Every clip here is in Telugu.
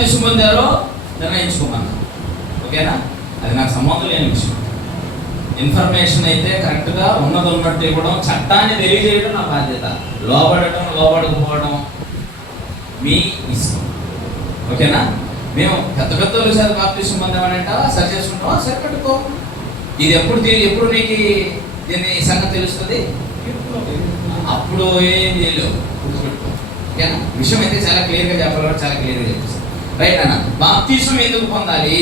బాప్తిసం పొందారో నిర్ణయించుకోమన్నా. ఓకేనా? అది నాకు సంబంధం లేని విషయం. ఇన్ఫర్మేషన్ అయితే కరెక్ట్గా ఉన్నట్టు ఇవ్వడం, చట్టాన్ని తెలియజేయడం నా బాధ్యత. లోబడటం లోబడకపోవడం మీ ఇష్టం. ఓకేనా? మేము పెద్ద విషయాలు బాప్తిసం పొందామని అంటావా, సరి చేసుకుంటావా, సరిపెట్టుకో. ఇది ఎప్పుడు నీకు దీన్ని సంగతి తెలుస్తుంది? అప్పుడు ఏం చేయలేవు, గుర్తుపెట్టుకో. ఓకేనా? విషయం అయితే చాలా క్లియర్గా చెప్పాలి, చాలా క్లియర్గా చెప్పేస్తాను. రైట్ అన్న. బాప్తిసం ఎందుకు పొందాలి?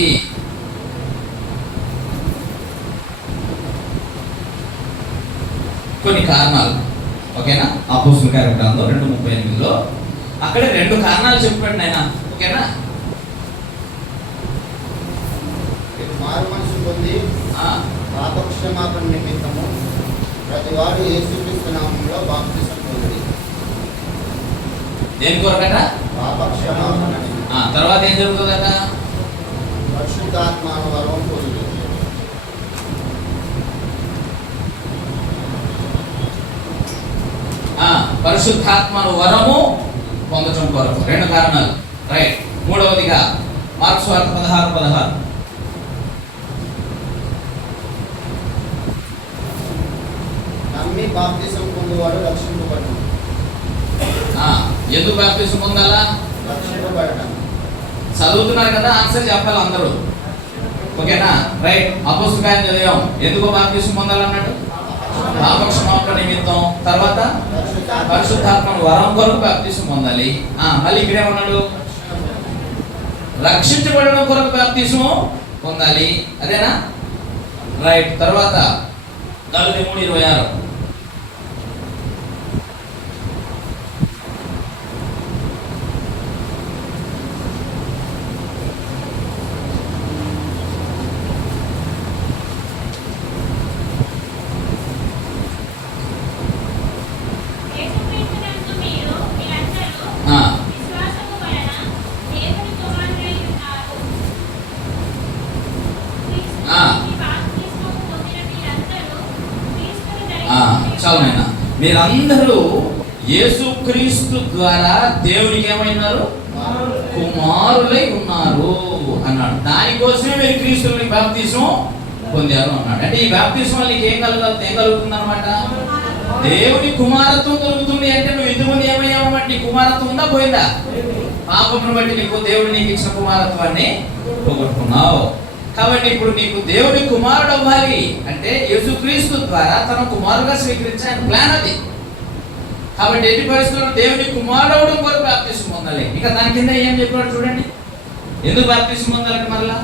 కొన్ని కారణాలు. ఓకేనా? అపోస్తలుల కార్య గ్రంథం 2:38 అక్కడ 2 కారణాలు చెప్పాడు ఆయన. ఓకేనా? మారుమనసు పొంది పాపక్షమాపణ నిమిత్తము ప్రతివాడు యేసుక్రీస్తు నామములో బాప్తిసం పొంది. దేని కొరకట? పాపక్షమాపణ. తర్వాత ఏం జరుగుతుందట? పరిశుద్ధాత్మ వరం పొంది. పరిశుద్ధాత్మను వరము పొందటం కొరకు 2 కారణాలు. రైట్. మూడవదిగా మార్కు సువార్త 16:16 నమ్మి బాప్తిసం పొందువాడు రక్షింపబడును. ఎందుకు బాప్తిసం పొందాలా? రక్షింపబడటం. చదువుతున్నారు కదా, ఆన్సర్ చెప్పాలి అందరూ. ఓకేనా? రైట్. అపోస్తలుల కార్యం చదివాం. ఎందుకు బాప్తిసం పొందాలన్నాడు? పాపక్షమాపణ నిమిత్తం. తర్వాత పరిశుద్ధాత్మ వరం కొరకు బాప్తిసం పొందాలి. మళ్ళీ ఇక్కడేమన్నాడు? రక్షించబడడం కొరకు బాప్తిసం పొందాలి. అదేనా? రైట్. తర్వాత గలతీ 3:26 చాలునైనా మీరందరూ యేసుక్రీస్తు ద్వారా దేవునికి ఏమైనారు? కుమారులై ఉన్నారు అన్నాడు. దానికోసమే మీరు క్రీస్తుని బాప్తిసం పొందారు అన్నాడు. అంటే ఈ బాప్తిసం వల్ల ఏం కలుగుతుంది అనమాట? దేవుని కుమారత్వం దొరుకుతుంది. అంటే నువ్వు ఇంతకుముందు ఏమయ్యావు? నీ కుమారత్వం ఉందా, పోయిందా? పాపమును బట్టి దేవుడు నీకు ఇచ్చిన కుమారత్వాన్ని పోగొట్టుకున్నావు. కాబట్టి ఇప్పుడు నీకు దేవుని కుమారుడు అవ్వాలి అంటే యేసుక్రీస్తు ద్వారా తన కుమారుగా స్వీకరించే ప్లాన్ అది. కాబట్టి ఎట్టి పరిస్థితుల్లో దేవుని కుమారుడు కొరకు బాప్తిసం పొందాలి. ఇంకా దాని కింద ఏం చెప్పాడు చూడండి. ఎందుకు బాప్తిసం పొందాలంటే మరలా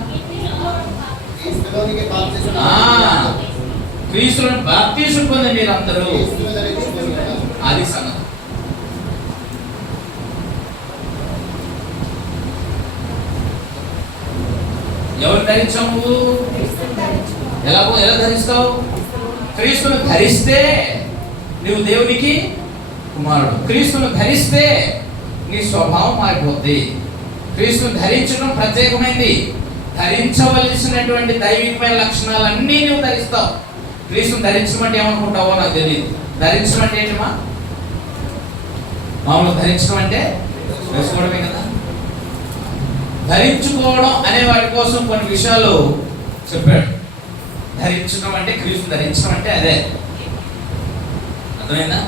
క్రీస్తులను బాప్తిసం పొందే మీరందరూ. అది సంగతి. ఎవరు ధరించావు? ఎలా ధరిస్తావు? క్రీస్తును ధరిస్తే నువ్వు దేవునికి కుమారుడు. క్రీస్తును ధరిస్తే నీ స్వభావం మారిపోద్ది. క్రీస్తును ధరించడం ప్రత్యేకమైంది. ధరించవలసినటువంటి దైవికమైన లక్షణాలన్నీ నువ్వు ధరిస్తావు. క్రీస్తును ధరించడం అంటే ఏమనుకుంటావో నాకు తెలియదు. ధరించడం అంటే ఏంటమ్మా? మామూలు ధరించడం అంటే వేసుకోవడమే కదా. ధరించుకోవడం అనే వాటి కోసం కొన్ని విషయాలు చెప్పాడు. ధరించడం అంటే క్రీస్తు ధరించడం అంటే అదే. అర్థమైందా?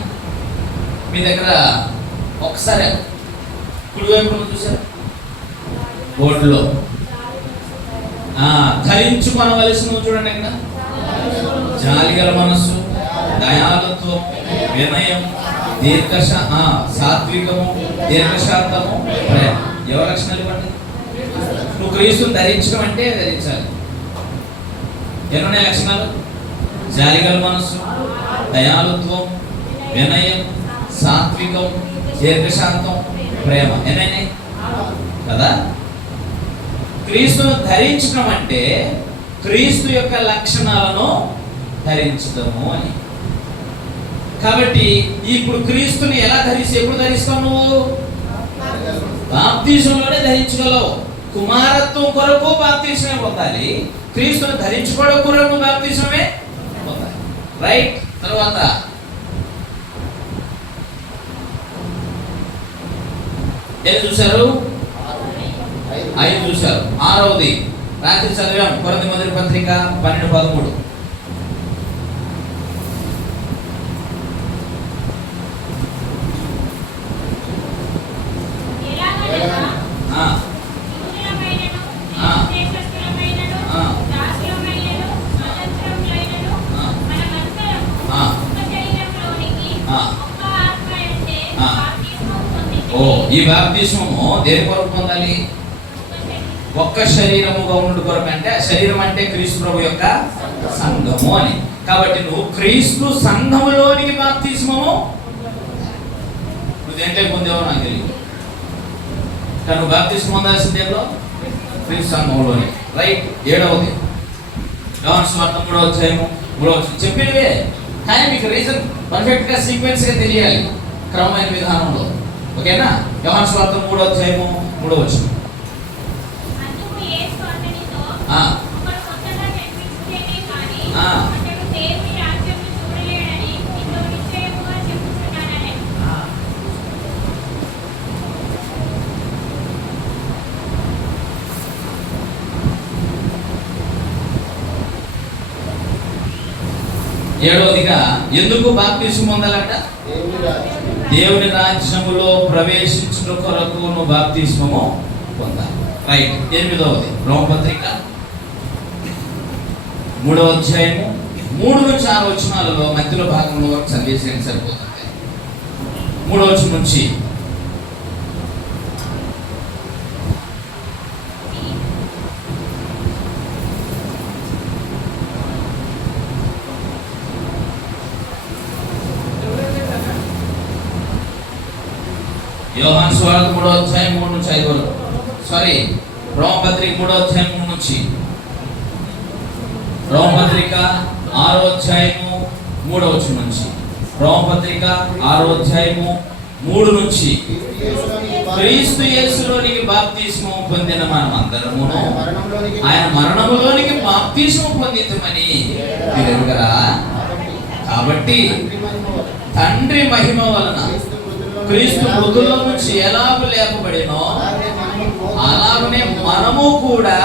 మీ దగ్గర ఒకసారి కుడివైపు చూసారు బోర్డులో ధరించుకొనవలసిన చూడండి. ఇక్కడ జాలిగల మనస్సు, దయాలత్వం, వినయం, సాత్వికము, దీర్ఘశాంతము, ప్రేమ. ఎవరి లక్షణాలు ఇవ్వండి? నువ్వు క్రీస్తుని ధరించడం అంటే ధరించాలి. ఎన్నున్నాయి లక్షణాలు? జాలిగల మనస్సు, దయాలుత్వం, వినయం, సాత్వికం, దీర్ఘశాంతం, ప్రేమ. ఎన్నైనాయి కదా? క్రీస్తును ధరించడం అంటే క్రీస్తు యొక్క లక్షణాలను ధరించడము అని. కాబట్టి ఇప్పుడు క్రీస్తుని ఎలా ఎప్పుడు ధరిస్తావు? నువ్వు బాప్తిసంలోనే ధరించగలవు. కుమారత్వం కొరకు బాప్తిసమే పొందాలి. క్రీస్తును ధరించుకోవడం కొరకు బాప్తిసమే పొందాలి. రైట్. తర్వాత ఏం చూశారు? 5 చూశారు. 6వది రాత్రి చదివాం, కొరింథీ మొదటి పత్రిక 12:13. ఈ బాప్తిస్మము దేని కొరకు పొందాలి? ఒక్క శరీరముగా ఉండు కొరకు. అంటే శరీరం అంటే క్రీస్తు ప్రభు యొక్క సంఘము అని. కాబట్టి నువ్వు క్రీస్తు సంఘములోనికి బాప్తిస్మము నువ్వు దేంట్లో పొందేవో నాకు తెలియదు. కానీ నువ్వు బాప్తిస్మం పొందాల్సింది ఏంటో క్రీస్తు సంఘములోని. రైట్. 7వది యోహాను సువార్త 3:3 చెప్పినవే, కానీ మీకు రీజన్ పర్ఫెక్ట్ గా సీక్వెన్స్ గా తెలియాలి, క్రమమైన విధానంలో. ఓకేనా? యోహాను సువార్త 3:3. ఏడవదిగా ఎందుకు బాప్తిస్మం పొందాలంట? దేవుని రాజ్యములో ప్రవేశించుట కొరకు నువ్వు బాప్తిస్మము పొందాలి. రైట్. 8వది రోమపత్రిక 3వ అధ్యాయము 3-6 వచనాలలో మధ్యలో భాగంలో వరకు చదివేసేయండి సరిపోతుంది. 3వ వచనం నుంచి యోహాను సువార్త 3వ అధ్యాయం 3-5 వరకు. సారీ, రోమపత్రిక 3వ అధ్యాయం 3 నుంచి. రోమపత్రిక 6వ అధ్యాయము 3వ వచనం నుంచి. రోమపత్రిక 6వ అధ్యాయము 3 నుంచి. క్రీస్తు యేసులోనికి బాప్తిస్మం పొందిన మనం అందరమును ఆయన మరణములోనికి బాప్తిస్మం పొందితమని మీరు ఎరుగరా? కాబట్టి తండ్రి మహిమ వలన క్రీస్తు మృతుల్లో నుంచి ఎలాగ లేపబడినో అలాగనే మనము కూడా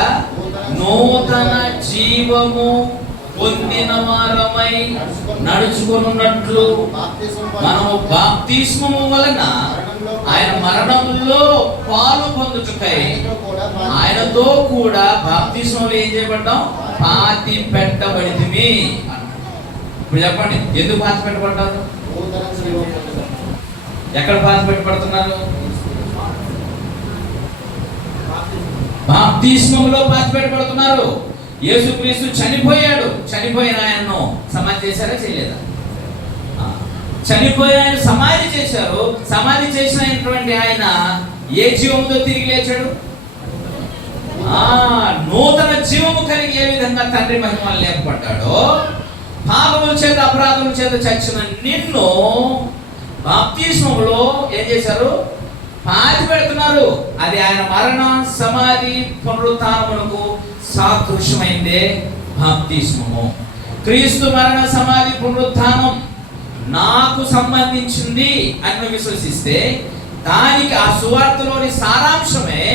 నూతన జీవము పొందిన వారమై నడుచుకున్నట్లు మనము బాప్తిస్మము వలన ఆయన మరణంలో పాలు పొందుటకై ఆయనతో కూడా బాప్తిస్మంలో ఏం చేయబడ్డాం? పాతి పెట్టబడితిమి. ఇప్పుడు చెప్పండి, ఎందుకు పాతి పెట్టబడ్డారు? ఎక్కడ పాతి పెట్టబడుతున్నారు? బాప్తిస్మములో పాతి పెట్టబడుతున్నారు. యేసుక్రీస్తు చనిపోయాడు. చనిపోయిన ఆయనను సమాధి చేశారా? చేయలేదా? చనిపోయి ఆయన సమాధి చేశారు. సమాధి చేసినటువంటి ఆయన ఏ జీవముతో తిరిగి లేచాడు? నూతన జీవము కలిగి ఏ విధంగా తండ్రి మహిమ లేపబడ్డాడో, పాపముల చేత అపరాధముల చేత చచ్చిన నిన్ను బాప్తిస్మములో ఏం చేశారు? పాతి పెడుతున్నారు. అది ఆయన మరణ సమాధి పునరుత్థానములకు సాదృశ్యమైందే బాప్తిస్మము. క్రీస్తు మరణ సమాధి పునరుత్థానం నాకు సంబంధించింది అని విశ్వసిస్తే దానికి ఆ సువార్తలోని సారాంశమే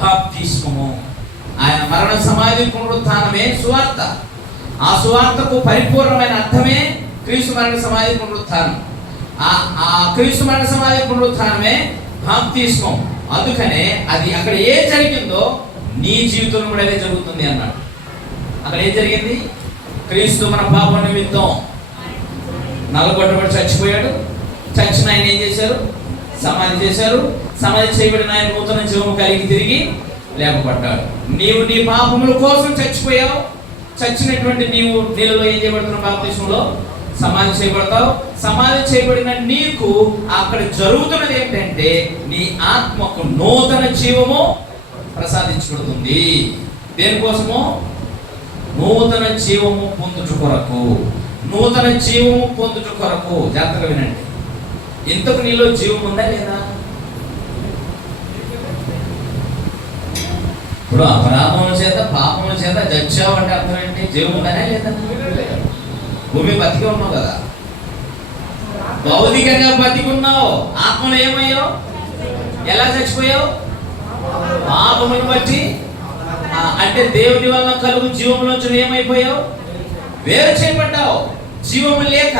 బాప్తిస్మము. ఆయన మరణ సమాధి పునరుత్థానమే సువార్త. ఆ సువార్తకు పరిపూర్ణమైన అర్థమే క్రీస్తు మరణ సమాధి పునరుత్థానం. ఆ క్రీస్తు మరణ సమాధి పునరుత్థానమే బాప్తిస్మం. అందుకనే అది అక్కడ ఏం జరిగిందో నీ జీవితంలో కూడా అదే జరుగుతుంది అన్నాడు. అక్కడ ఏం జరిగింది? క్రీస్తు మన పాప నిమిత్తం నలగొట్టబడి చచ్చిపోయాడు. చచ్చిన ఆయన ఏం చేశారు? సమాధి చేశారు. సమాధి చేయబడిన ఆయన నూతన జీవము కలిగి తిరిగి లేపబడ్డాడు. నీవు నీ పాపముల కోసం చచ్చిపోయావు. చచ్చినటువంటి నీళ్ళలో ఏం చేయబడుతున్నావు? బాప్తిస్మంలో సమాధి చేయబడతావు. సమాధి చేయబడిన నీకు అక్కడ జరుగుతున్నది ఏంటంటే నీ ఆత్మకు నూతన జీవము ప్రసాదించబడుతుంది. దేనికోసము? నూతన జీవము పొందుట కొరకు. నూతన జీవము పొందుట కొరకు. జాగ్రత్తగా వినండి. ఇంతకు నీలో జీవం ఉందా లేదా? ఇప్పుడు అపరాధముల చేత పాపముల చేత చచ్చావు అంటే అర్థం ఏంటి? జీవం ఉందనే లేదా? భూమి బతికి ఉన్నావు కదా, భౌతికంగా బతికున్నావు. ఆత్మలో ఏమయ్యావు? ఎలా చచ్చిపోయావు? పాప పాపమును బట్టి అంటే దేవుని వలన కలుగు జీవములోంచి ఏమైపోయావు? వేరు చేయబడ్డావు. జీవము లేక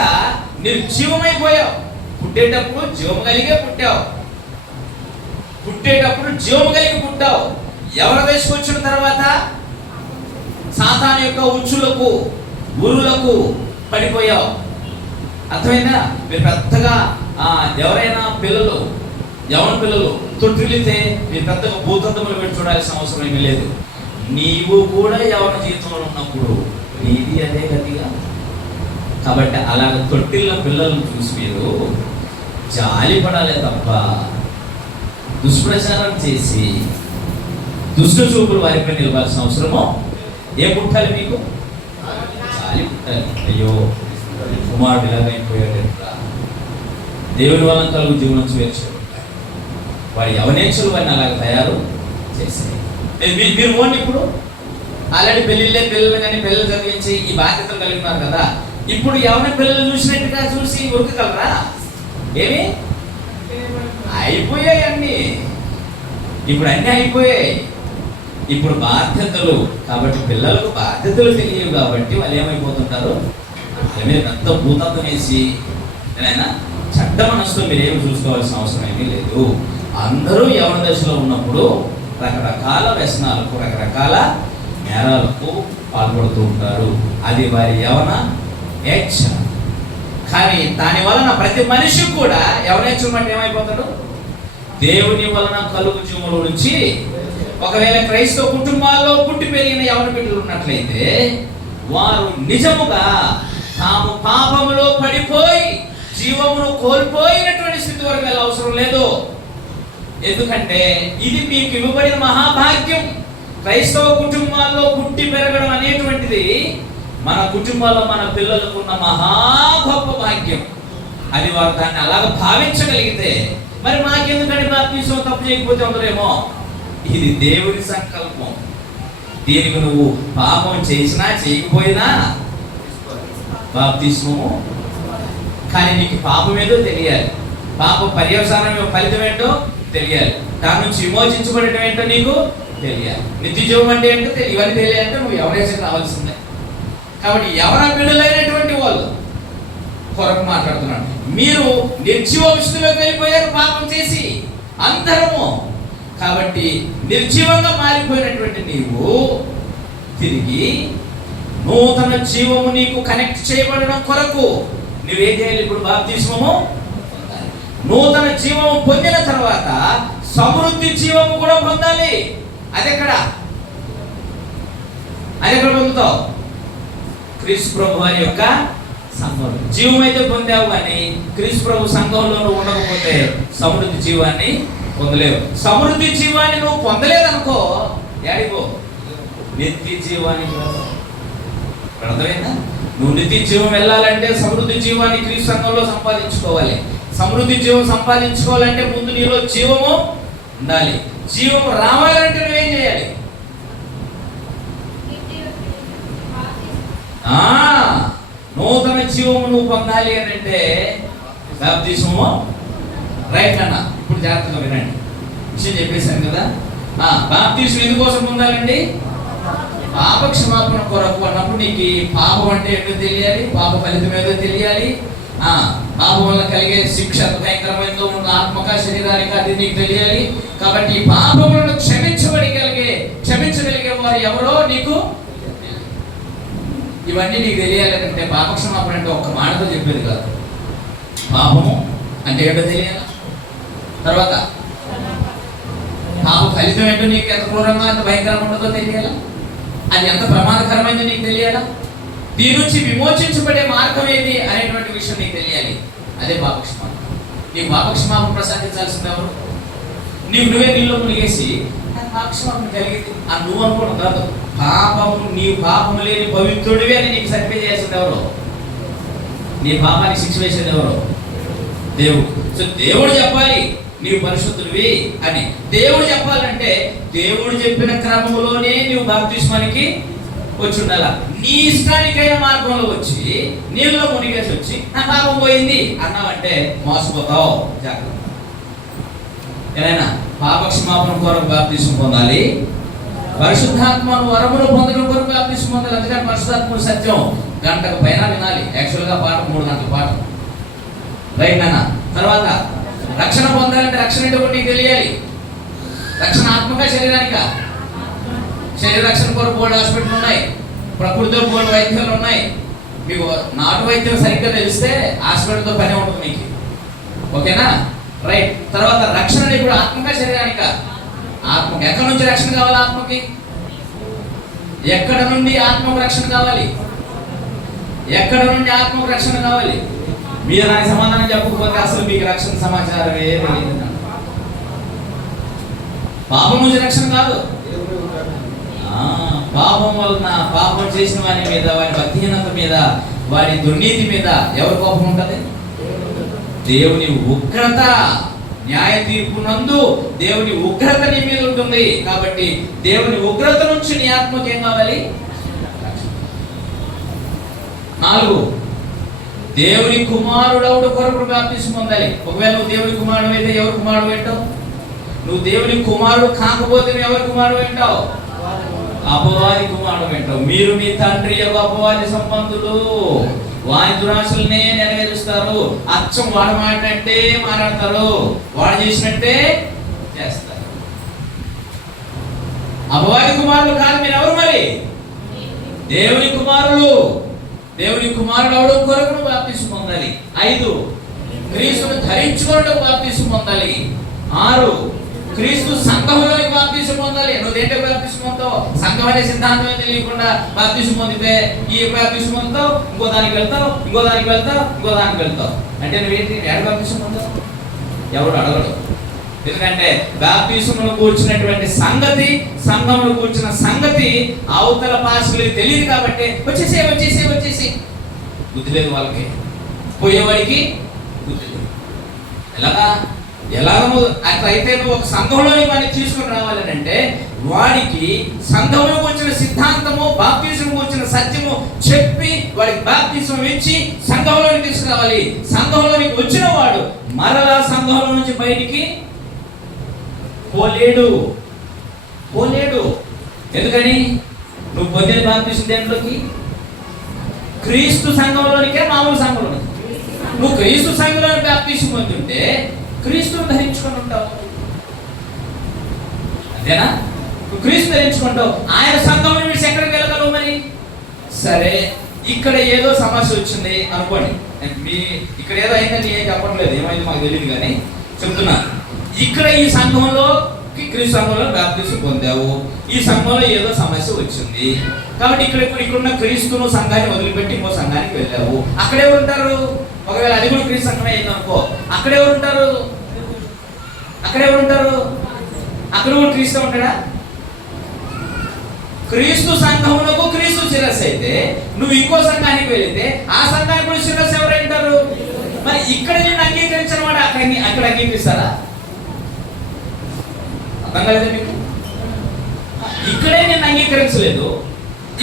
నిర్జీవమైపోయావు. పుట్టేటప్పుడు జీవము కలిగే పుట్టావు. పుట్టేటప్పుడు జీవము కలిగి పుట్టావు. ఎవరి దశకు వచ్చిన తర్వాత సాతాను యొక్క ఉచ్చులకు ఉరులకు పడిపోయావు. అర్థమైందా? మీరు పెద్దగా ఎవరైనా పిల్లలు యవన పిల్లలు తొట్టిల్లితే మీరు పెద్దగా భూతంతములు పెట్టి చూడాల్సిన అవసరం ఏమీ లేదు. నీవు కూడా యవన జీవితంలో ఉన్నప్పుడు నీది అదే గతిగా. కాబట్టి అలాగ తొట్టిల్ల పిల్లలను చూసి మీరు జాలి పడాలే తప్ప దుష్ప్రచారం చేసి దుష్ట చూపులు వారిపై నిలవాల్సిన అవసరమో ఏం పుట్టాలి మీకు? జాలి పుట్టాలి. అయ్యో కుమారుడు ఇలాగైపోయాడు, దేవుని వలన కలుగు జీవనం స్వేచ్ఛ వాడి యవనేచ్ఛలు వాడిని అలాగ తయారు చేశాయి. మీరు ఓన్లీ ఇప్పుడు ఆల్రెడీ పిల్లలు కానీ పిల్లలు చదివించి ఈ బాధ్యతలు కలిగి ఉన్నారు కదా. ఇప్పుడు యవన పిల్లలు చూసినట్టుగా చూసి ఉరకగలరా? ఏమి అయిపోయాయి అన్నీ. ఇప్పుడు అన్నీ అయిపోయాయి. ఇప్పుడు బాధ్యతలు కాబట్టి పిల్లలకు బాధ్యతలు తెలియవు కాబట్టి వాళ్ళు ఏమైపోతుంటారు? వాళ్ళ మీద పెద్ద భూతత్వం వేసి నేనైనా చెడ్డ మనసుతో మీరు ఏమి చూసుకోవాల్సిన అవసరం ఏమీ లేదు. అందరూ యవన దశలో ఉన్నప్పుడు రకరకాల వ్యసనాలకు రకరకాల నేరాలకు పాల్పడుతూ ఉంటారు. అది వారి యవన ఏచ్ఛ. కానీ దాని వలన ప్రతి మనిషి కూడా యవనేచ్ఛ అంటే ఏమైపోతాడు? దేవుని వలన కలుగు జీవముల నుంచి ఒకవేళ క్రైస్తవ కుటుంబాల్లో పుట్టి పెరిగిన యవన బిడ్డలు ఉన్నట్లయితే వారు నిజముగా తాము పాపములో పడిపోయి జీవమును కోల్పోయినటువంటి స్థితి వరకు వెళ్ళ అవసరం లేదు. ఎందుకంటే ఇది మీకు ఇవ్వబడిన మహాభాగ్యం. క్రైస్తవ కుటుంబాల్లో పుట్టి పెరగడం అనేటువంటిది మన కుటుంబాల్లో మన పిల్లలకు ఉన్న మహా గొప్ప భాగ్యం. అది వారు దాన్ని అలాగ భావించగలిగితే మరి మాకెందుకంటే బాప్తిస్మం తప్పు చేయకపోతే ఉందరేమో. ఇది దేవుని సంకల్పం. దీనికి నువ్వు పాపం చేసినా చేయకపోయినా బాప్తిస్మము. కానీ నీకు పాపం ఏదో తెలియాలి, పాప పర్యవసానం ఫలితం ఏంటో తెలియాలి, దాని నుంచి విమోచించబడటం ఏంటో నీకు తెలియాలి, నిత్య జీవం అంటే ఏంటో ఇవన్నీ తెలియాలంటే నువ్వు ఎవరేసరికి రావాల్సిందే. కాబట్టి ఎవర బిడ్డలైనటువంటి వాళ్ళు కొరకు మాట్లాడుతున్నాడు. మీరు నిర్జీవ విషయంలోకి వెళ్ళిపోయారు పాపం చేసి అందరము. కాబట్టి నిర్జీవంగా మారిపోయినటువంటి నీవు తిరిగి నూతన జీవము నీకు కనెక్ట్ చేయబడడం కొరకు నువ్వేం చేయాలి? ఇప్పుడు బాప్తిస్మము పొందాలి. నూతన జీవము పొందిన తర్వాత సమృద్ధి జీవము కూడా పొందాలి. అదెక్కడ పొందుతావు? క్రీస్తు ప్రభు వారి యొక్క సంఘం జీవం అయితే పొందావు, కానీ క్రీస్తు ప్రభు సంఘంలో నువ్వు ఉండకపోతే సమృద్ధి జీవాన్ని పొందలేవు. సమృద్ధి జీవాన్ని నువ్వు పొందలేదనుకో ఏడిపో నిత్య జీవానికి. అర్థమైందా? నువ్వు నిత్య జీవం వెళ్ళాలంటే సమృద్ధి జీవాన్ని క్రీస్తు సంఘంలో సంపాదించుకోవాలి. సమృద్ధి జీవం సంపాదించుకోవాలంటే ముందు నీలో జీవము ఉండాలి. జీవము రావాలంటే నువ్వేం చేయాలి? నూతన జీవము నువ్వు పొందాలి అని అంటే బాప్తిస్మము. రైట్ అన్న, ఇప్పుడు జాగ్రత్తగా వినండి, విషయం చెప్పేశాను కదా. బాప్తిస్మం ఎందుకోసం పొందాలండి? పాప క్షమాపణ కొరకు అన్నప్పుడు నీకు పాపం అంటే ఏంటో తెలియాలి, పాప ఫలితం ఏదో తెలియాలి, పాపం వల్ల కలిగే శిక్ష భయంకరమైనదో ఉన్న ఆత్మక శరీరానికి అది నీకు తెలియాలి. కాబట్టి ఈ పాపములను క్షమించగలిగే వారు ఎవరో నీకు ఇవన్నీ నీకు తెలియాలి. అంటే పాప క్షమాపణ అంటే ఒక్క మాటతో చెప్పేది కాదు. పాపము అంటే ఏంటో తెలియాలి, తర్వాత పాప ఫలితం ఏంటో నీకు ఎంత క్రూరంగా ఎంత భయంకరంగా ఉండదో తెలియాలా, అది ఎంత ప్రమాదకరమైందో నీకు తెలియాలా, దీని నుంచి విమోచించబడే మార్గం ఏది అనేటువంటి విషయం నీకు తెలియాలి. అదే పాపక్షమాపణ. నీకు పాపక్షమాపణ ప్రసాదించాల్సింది ఎవరు? నువ్వే నీళ్ళు మునిగేసి పాపక్షమాపణ కలిగింది అని నువ్వు అనుకోవడం కాదు. నీ పాపము లేని పవిత్రుడివి అని నీకు సర్టిఫై చేసింది ఎవరు? నీ పాపానికి శిక్ష వేసేది ఎవరు? దేవుడు. సో దేవుడు చెప్పాలి నీవు పరిశుద్ధుడివి అని. దేవుడు చెప్పాలంటే దేవుడు చెప్పిన క్రమంలోనే నీవు బాప్తిస్మానికి వచ్చి ఉండాల. నీ ఇష్టానికైన మార్గంలో వచ్చి నీళ్ళలో మునిగేసి వచ్చి నా పాపం పోయింది అన్నావంటే మోసపోతావు. జాగ్రత్త. ఏదైనా పాపక్షమాపణ కొరకు బాప్తిసం పొందాలి, పరిశుద్ధాత్మను వరమును పొందడం కొరకు బాప్తిసం పొందాలి. అందుకని పరిశుద్ధాత్మ సత్యం గంటకు పైన వినాలి. యాక్చువల్గా పాఠం 3 గంటల పాఠం, రైట్ నాన్న. తర్వాత రక్షణ పొందాలంటే రక్షణ ఏంటో నీకు తెలియాలి. రక్షణ ఆత్మక శరీరానిక? శరీర రక్షణ కొరకు బోర్డు హాస్పిటల్ ఉన్నాయి, ప్రకృతితో బోర్డు వైద్యాలు ఉన్నాయి. మీకు నాటు వైద్యం సరిగ్గా తెలిస్తే హాస్పిటల్తో పని ఉంటుంది మీకు, ఓకేనా? రైట్. తర్వాత రక్షణ ఇప్పుడు ఆత్మక శరీరానిక? ఆత్మకి. ఎక్కడి నుంచి రక్షణ కావాలి ఆత్మకి? ఎక్కడ నుండి ఆత్మకు రక్షణ కావాలి? ఎక్కడ నుండి ఆత్మకు రక్షణ కావాలి? మీరు నాకు సమాధానం చెప్పకపోతే అసలు మీకు రక్షణ సమాచారం ఏది లేదు. పాపం నుంచి రక్షణ కాదు, పాపం వలన పాపం చేసిన వారి మీద, వారి భక్తిహీనత మీద, వారి దుర్నీతి మీద ఎవరి కోపం ఉంటుంది? దేవుని ఉగ్రత, న్యాయ తీర్పు నందు దేవుని ఉగ్రత నీ మీద ఉంటుంది. కాబట్టి దేవుని ఉగ్రత నుంచి నీ ఆత్మకి ఏం కావాలి? 4, దేవుని కుమారుడవుడు కొరకు బాప్తిసం పొందాలి. ఒకవేళ నువ్వు దేవుని కుమారుడు అయితే ఎవరు కుమారుడు ఏంటావు? నువ్వు దేవుని కుమారుడు కాకపోతే నువ్వు ఎవరి కుమారుడు ఏంటావు? అపవాది కుమారుడు ఏంటావు. మీరు మీ తండ్రి యొక్క అపవాది సంబంధులు, వారి దురాశలనే నెరవేరుస్తారు. అచ్చం వాడు మాట్లాడినట్టే మాట్లాడతారు, వాడు చేసినట్టే చేస్తారు. అపవాది కుమారులు కాదు మీరు. ఎవరు మరి? దేవుని కుమారులు. దేవుని కుమారుడు అవడం కొరకు నువ్వు బాప్తిసం పొందాలి. 5, క్రీస్తును ధరించుకోవడం బాప్తిసం పొందాలి. 6, క్రీస్తు సంఘంలోనికి బాప్తిసం పొందాలి. నువ్వు దేంట్లో బాప్తిసం పొందుతావు? సంఘం అనే సిద్ధాంతం తెలియకుండా బాప్తిసం పొందితే ఈ బాప్తిసం పొందుతావు, ఇంకో దానికి వెళ్తావు, ఇంకో దానికి వెళ్తావు, ఇంకో దానికి వెళ్తావు. అంటే నువ్వేంటి? ఎక్కడ బాప్తిసం పొందుతావు? ఎవడు అడగడు. ఎందుకంటే బాప్తిసంలో కూర్చున్నటువంటి సంగతి, సంఘంలో కూర్చున్న సంగతి అవతల భాషలకు తెలియదు. కాబట్టి వచ్చేసి బుద్ధి లేదు వాళ్ళకి, పోయేవాడికి బుద్ధి లేదు. ఎలాగ అట్లయితే నువ్వు ఒక సంఘంలోని వాడిని తీసుకుని రావాలని అంటే వాడికి సంఘంలో వచ్చిన సిద్ధాంతము, బాప్తిసం వచ్చిన సత్యము చెప్పి వాడికి బాప్తిసం ఇచ్చి సంఘంలోకి తీసుకురావాలి. సంఘంలోనికి వచ్చిన వాడు మరలా సంఘంలో నుంచి బయటికి పోలేడు. ఎందుకని? నువ్వు పొందిన బాప్తిసం దేంట్లోకి? క్రీస్తు సంఘంలోనికే, మామూలు సంఘంలోనికి. నువ్వు క్రీస్తు సంఘంలోని బాప్తిసం పొందుంటే క్రీస్తును ధరించుకొని ఉంటావు, అంతేనా? నువ్వు క్రీస్తు ధరించుకుంటావు. ఆయన సంఘంలో విడిచి ఎక్కడికి వెళ్ళగలవు మరి? సరే, ఇక్కడ ఏదో సమస్య వచ్చింది అనుకోండి. మీ ఇక్కడ ఏదో అయిందని ఏం చెప్పట్లేదు, ఏమైంది మాకు తెలియదు కానీ చెప్తున్నా. ఇక్కడ ఈ సంఘంలో, క్రీస్తు సంఘంలో బాప్తిసం పొందావు, ఈ సంఘంలో ఏదో సమస్య వచ్చింది కాబట్టి ఇక్కడున్న క్రీస్తును సంఘాన్ని వదిలిపెట్టి ఇంకో సంఘానికి వెళ్ళావు. అక్కడే ఉంటారు. ఒకవేళ అది కూడా క్రీస్తు సంఘమే అయింది అనుకో, అక్కడే ఉంటారు. అక్కడ కూడా క్రీస్తు ఉంటాడా? క్రీస్తు సంఘమునకు క్రీస్తు శిరస్సు అయితే నువ్వు ఇంకో సంఘానికి వెళితే ఆ సంఘానికి కూడా శిరస్సు ఎవరైంటారు? మరి ఇక్కడ నేను అంగీకరించిన వాడు అక్కడ అంగీకరిస్తారా? అర్థం కాలేదా మీకు? ఇక్కడే నేను అంగీకరించలేదు,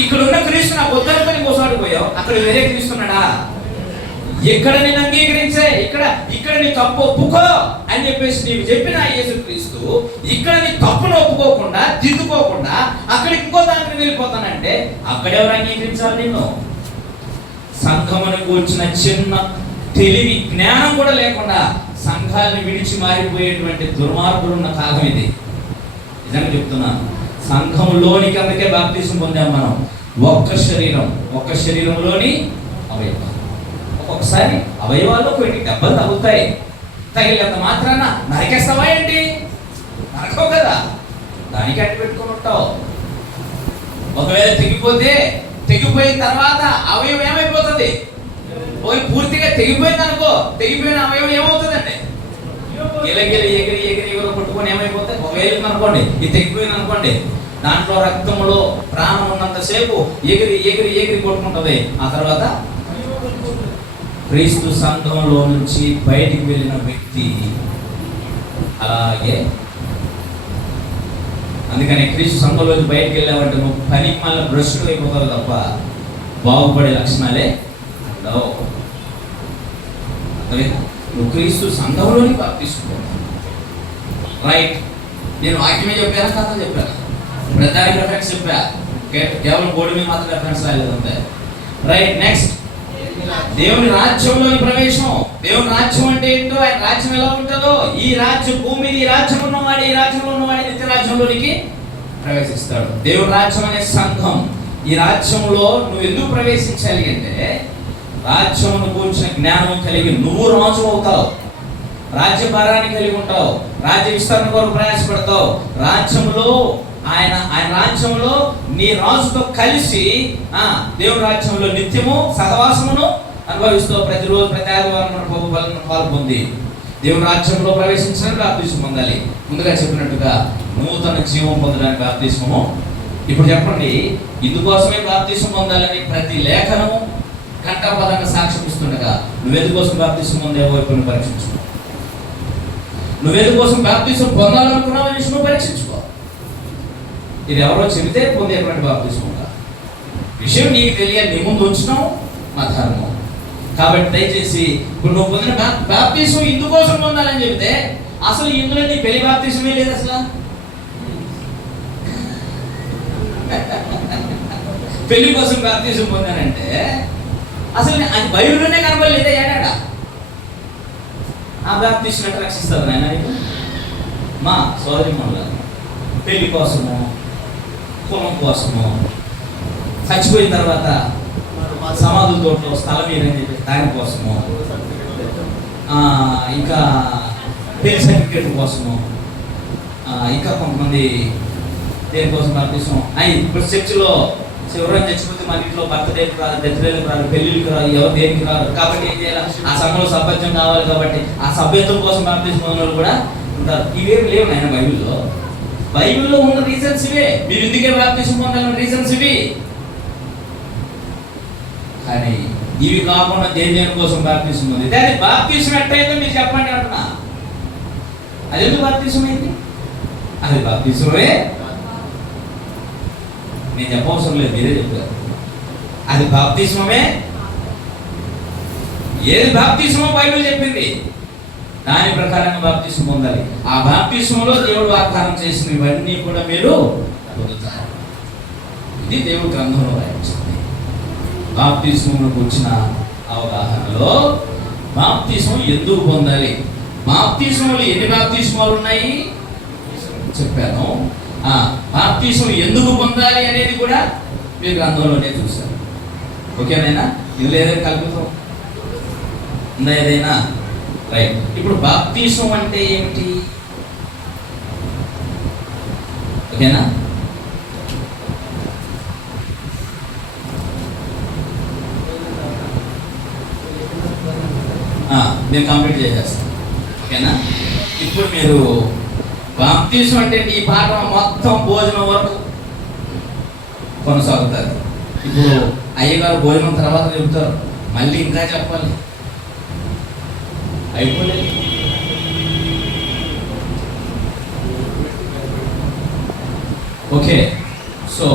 ఇక్కడ ఉన్న క్రీస్తు నాకు వద్దనుకొని ఇంకోసారి పోయావు, అక్కడ వేరే క్రీస్తున్నాడా? ఇక్కడ నేను అంగీకరించే, ఇక్కడ నీ తప్పు ఒప్పుకో అని చెప్పేసి నీవు చెప్పిన యేసుక్రీస్తు ఇక్కడ నీ తప్పును ఒప్పుకోకుండా, దిద్దుకోకుండా అక్కడ ఇంకో దానికి వెళ్ళిపోతానంటే అక్కడెవరు అంగీకరించాలి నిన్ను? సంఘమును కూర్చున్న చిన్న తెలివి, జ్ఞానం కూడా లేకుండా సంఘాన్ని విడిచి మారిపోయేటువంటి దుర్మార్గులు ఉన్న కాలం ఇది. నిజంగా చెప్తున్నాను. సంఘంలోనికి అందుకే బాప్తిసం పొందాం మనం. ఒక్క శరీరంలోని అవయవం. ఒక్కొక్కసారి అవయవాల్లో కొన్ని దెబ్బలు తగులుతాయి. తగిలినంత మాత్రాన నరికేస్తావా ఏంటి? నరకవు కదా, దానికి అడ్డు పెట్టుకొని ఉంటావు. ఒకవేళ తెగిపోయిన తర్వాత అవయవం ఏమైపోతుంది? పూర్తిగా తెగిపోయింది అనుకో, తెగిపోయిన అవయవం ఏమవుతుందండి? ఎగిరి ఎవరో కొట్టుకొని ఏమైపోతాయి? ఒకవేళ అనుకోండి ఇది తెగిపోయింది అనుకోండి, దాంట్లో రక్తంలో ప్రాణం ఉన్నంతసేపు ఎగిరి కొట్టుకుంటుంది. ఆ తర్వాత క్రీస్తు సంఘంలో నుంచి బయటికి వెళ్ళిన వ్యక్తి అలాగే. అందుకని క్రీస్తు సంఘంలో నుంచి బయటికి వెళ్ళావంటే నువ్వు పనికి మళ్ళీ భ్రష్టుడు అయిపోతావు తప్ప బాగుపడే లక్షణాలే ఉండవు. నువ్వు క్రీస్తు సంఘంలోని బాప్తిసం పొందావు. రైట్. నేను వాక్యమే చెప్పాను, కథ చెప్పాను, ప్రధానికి రెఫరెన్స్ చెప్పా, కేవలం బోర్డు మీద మాత్రం రెఫరెన్స్ రాలేదు అంతే. రైట్. నెక్స్ట్, దేవుని రాజ్యంలోని ప్రవేశం. దేవుని రాజ్యం అంటే ఏంటో, ఆయన రాజ్యం ఎలా ఉంటుందో, ఈ రాజ్యం భూమి మీద ఈ రాజ్యం ఉన్నవాడు, ఈ రాజ్యంలో ఉన్నవాడి నిత్య రాజ్యంలోనికి ప్రవేశిస్తాడు. దేవుని రాజ్యం అనే సంఘం. ఈ రాజ్యంలో నువ్వు ఎందుకు ప్రవేశించాలి అంటే, రాజ్యమును కూర్చిన జ్ఞానం కలిగి నువ్వు రాజు అవుతావు, రాజ్యభారాన్ని కలిగి ఉంటావు, రాజ్య విస్తరణ కొరకు ప్రయాసపడతావు. రాజ్యంలో ఆయన రాజ్యంలో నీ రాజుతో కలిసి దేవుని రాజ్యంలో నిత్యము సహవాసమును అనుభవిస్తావు. ప్రతిరోజు ప్రతి ఆదివారం పాల్పొంది దేవుని రాజ్యంలో ప్రవేశించడానికి బాప్తిస్మం పొందాలి. ముందుగా చెప్పినట్టుగా నూతన జీవం పొందడానికి బాప్తిస్మము. ఇప్పుడు చెప్పండి, ఇందుకోసమే బాప్తిస్మం పొందాలని ప్రతి లేఖనము కంఠపదంగా సాక్ష్యం ఇస్తుండగా నువ్వెందుకోసం బాప్తిస్మం పొందేవో ఇప్పుడు పరీక్షించుకో. నువ్వెందుకోసం బాప్తిస్మం పొందాలనుకున్నావు అని నువ్వు పరీక్షించుకో. ఇది ఎవరో చెబితే పొందేటువంటి బాప్తిస్మం విషయం నీకు తెలియాలి, నీ ముందు ఉంచడం మా ధర్మం. కాబట్టి దయచేసి ఇప్పుడు నువ్వు పొందిన బాప్తిస్మం ఇందుకోసం పొందాలని చెబితే అసలు ఇందులో నీ పెళ్లి బాప్తిస్మే లేదు. అసలు పెళ్లి కోసం బాప్తిస్మం పొందానంటే అసలు అది బైబిల్లోనే కనబడలేదే. ఏడాడా ఆ బాప్తిస్మం ఎట్లా రక్షిస్తుంది నాయన? మా సోదరి మనలో పెళ్లి కోసము, కులం కోసము, చచ్చిపోయిన తర్వాత సమాధుల తోటలో స్థలం ఏదని చెప్పి దానికోసము, ఇంకా పెళ్లి సర్టిఫికేట్ కోసము, ఇంకా కొంతమంది దేనికోసం బాప్తిస్మం. ఇప్పుడు చర్చిలో ఎవరైనా చచ్చిపోతే మన ఇంట్లో బర్త్డేకి రాదు, డెత్డేలకు రాదు, పెళ్ళిళ్ళకి రాదు, ఎవరు దేనికి రాదు. కాబట్టి ఏం చేయాలి? ఆ సమయంలో సభ్యత్వం కావాలి. కాబట్టి ఆ సభ్యత్వం కోసం బాప్తిస్మం వాళ్ళు కూడా ఉంటారు. ఇవేమి లేవు నాయన బైబిల్లో. బైబిల్లో ఉన్న రీజన్స్ ఇవే. మీరు ఇందుకే బాప్తిస్మం పొందాలన్న రీజన్స్ ఇవి. కానీ ఇవి కాకుండా దేని కోసం బాప్తిస్మం ఉంది? దాని బాప్తిస్మం ఎట్టయితే మీరు చెప్పండి అంటున్నా. అది ఎందుకు బాప్తిస్మం అయింది? అది బాప్తిస్మమే. నేను చెప్పవసరం లేదు, మీరే చెప్పారు. అది బాప్తిస్మమే. ఏది బాప్తిస్మో బైబిల్ చెప్పింది, దాని ప్రకారంగా బాప్తిస్మం పొందాలి. ఆ బాప్తిస్మంలో దేవుడు వాగ్దానం చేసిన ఇవన్నీ కూడా మీరు పొందుతారు. ఇది దేవుడు గ్రంథంలో రాయించింది. బాప్తిస్మంలోకి వచ్చిన అవగాహనలో బాప్తిస్మం ఎందుకు పొందాలి, బాప్తిస్మంలో ఎన్ని బాప్తిస్మాలు ఉన్నాయి చెప్పాను. బాప్తిస్మం ఎందుకు పొందాలి అనేది కూడా మీరు గ్రంథంలోనే చూశారు. ఓకేనైనా? ఇది లేదని కలుపుతాం ఉందా ఏదైనా? రైట్. ఇప్పుడు బాప్తిస్మం అంటే ఏమిటి? ఓకేనా? నేను కంప్లీట్ చేసేస్తాను. ఓకేనా? ఇప్పుడు మీరు బాప్తిస్మం అంటే ఈ పాఠం మొత్తం భోజనం వరకు కొనసాగుతారు. ఇప్పుడు అయ్యగారు భోజనం తర్వాత చెబుతారు, మళ్ళీ ఇంకా చెప్పాలి, అయిపోలేదు. ఓకే. సో